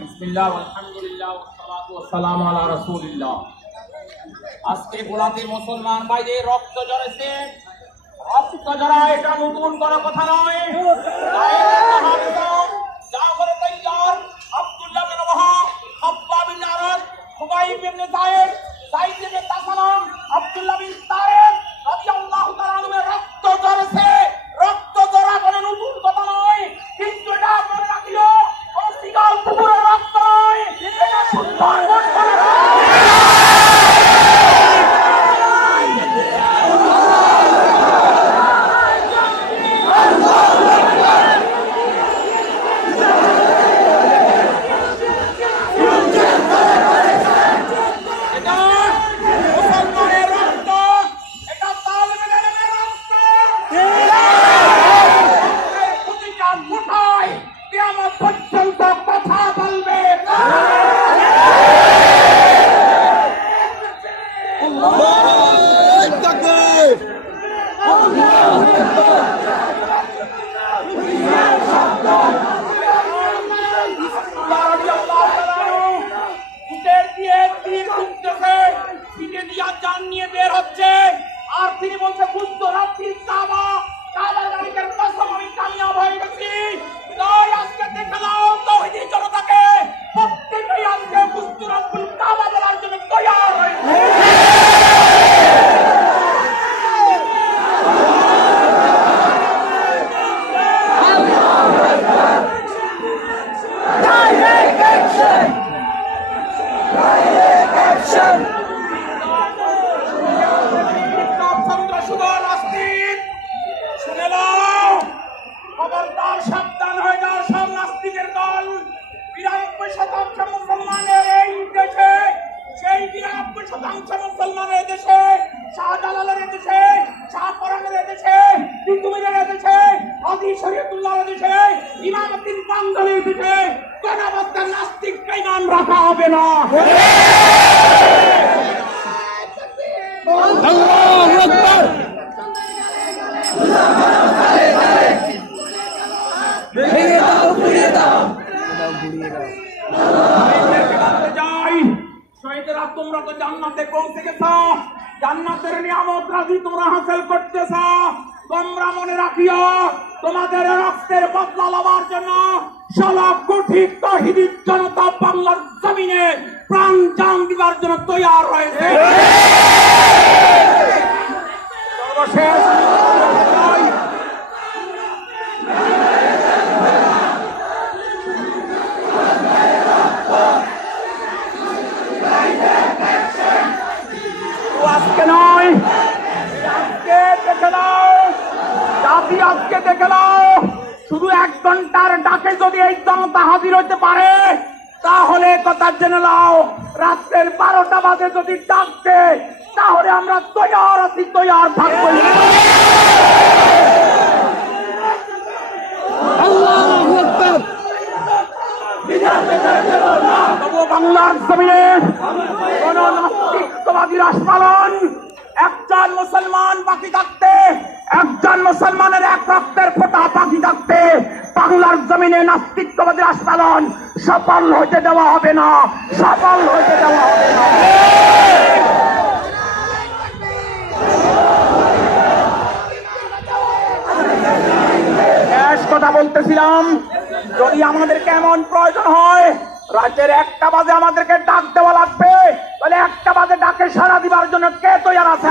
বিসমিল্লাহ আলহামদুলিল্লাহ ওয়াসসালাতু ওয়াসসালামু আলা রাসূলিল্লাহ। আজকে গোলাতে মুসলমান ভাইদের রক্ত ঝরেছে। রক্ত ঝরা এটা নতুন কোনো কথা নয়। জাফর তাইয়ার, আব্দুল্লাহ বিন ওয়াহাব, খাব্বাব বিন আরাদ, খুবাইব বিন যায়েদ, সাইদ বিন তাসালাম, আব্দুল্লাহ বিন তারেক রাদিয়াল্লাহু তাআলা আনহুর রক্ত ঝরেছে। রক্ত ঝরা কোনো নতুন কথা নয়, কিন্তু এটা মনে রাখিও অস্তিকাল কুকুরের রক্ত নয়, এটা সুন্দরবন করে তোমরা তো জান্নাতে পৌঁছে গেছো, জান্নাতের নিয়ামত রাজি তোমরা হাসিল করতেছ। তোমরা মনে রাখিও তোমাদের রক্তের বদলা লওয়ার জন্য 16 কোটি তৌহিদি জনতা বাংলার জমিনে প্রাণ জান দিবার জন্য তৈয়ার হয়েছে। সর্বশেষ আজকে নয়, আজকে দেখে নাও, জাতি আজকে দেখে নাও, শুধু 1 ঘন্টার ডাকে যদি এই জনতা হাজির হইতে পারে তাহলে কথা জেনে নাও, রাত্রের 12টা বাজে যদি ডাকছে তাহলে আমরা তৈয়ার আছি, তৈয়ার থাকবো। তবু বাংলার জমিনে কোন নাস্তিকবাদীর আস্ফালন, একজন মুসলমান বাকি থাকতে, একজন মুসলমানের এক রক্তের ফোঁটা বাকি থাকতে বাংলার জমিনে নাস্তিকবাদীর আস্ফালন সফল হইতে দেওয়া হবে না, সফল হইতে দেওয়া হবে না। শেষ কথা বলতেছিলাম, যদি আমাদের কেমন প্রয়োজন হয় রাতের 1টা বাজে আমাদেরকে ডাক দেওয়া লাগবে, তাহলে 1টা বাজে ডাকে সাড়া দিবার জন্য কে তৈরি আছে?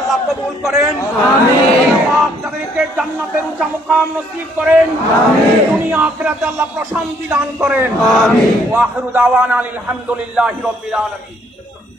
আল্লাহ কবুল করেন, আমিন। তাদেরকে জান্নাতের উঁচা মুকাম নসিব করেন, আমিন। দুনিয়া আখিরাতে আল্লাহ প্রশান্তি দান করেন, আমিন। ওয়া আখিরু দাওয়ানা আলহামদুলিল্লাহি রাব্বিল আলামিন।